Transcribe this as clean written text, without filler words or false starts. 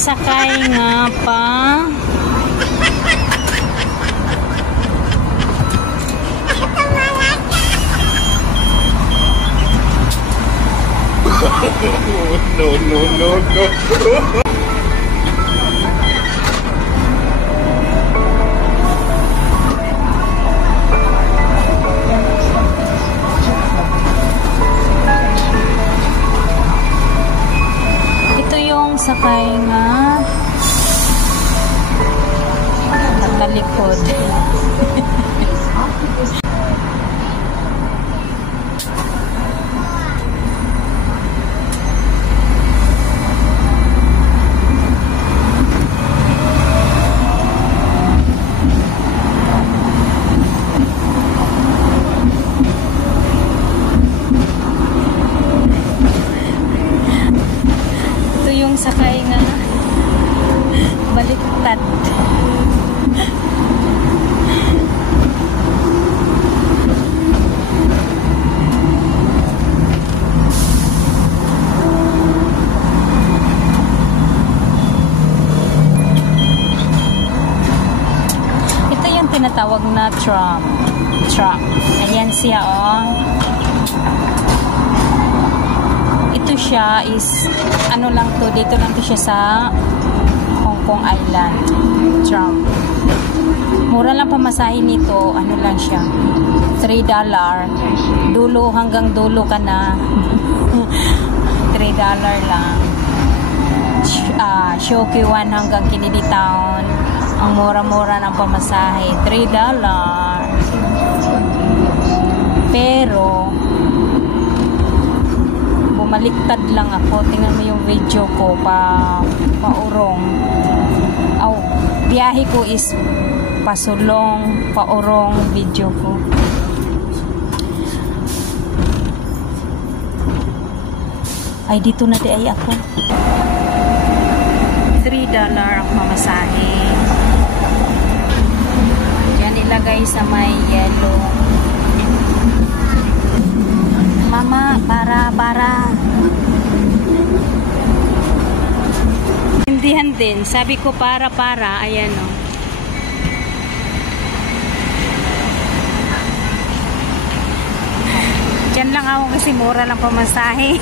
sakay nga pa. No, no, no, no. Sakay nga nakalikod. Sakay nga baliktad. Ito yung tinatawag na tram. Ayan siya, oh. Ito siya is ano lang to, dito lang to siya sa Hong Kong Island. Tram. Mura lang pamasahin nito, ano lang siya, $3. Dulo hanggang dulo ka na. $3 lang. Shoki 1 hanggang Kennedy Town. Ang mura-mura ng pamasahe, $3. Pero bumaliktad lang ako. Tingnan mo yung video ko paurong. Biyahe ko is pasulong, paurong video ko. Ay, dito na di ay ako. $3 ang mamasahe. Yan ilagay sa may yellow. Mama, para. Hindihan din. Sabi ko para. Ayan, o. Diyan lang ako kasi mura lang pamasahe.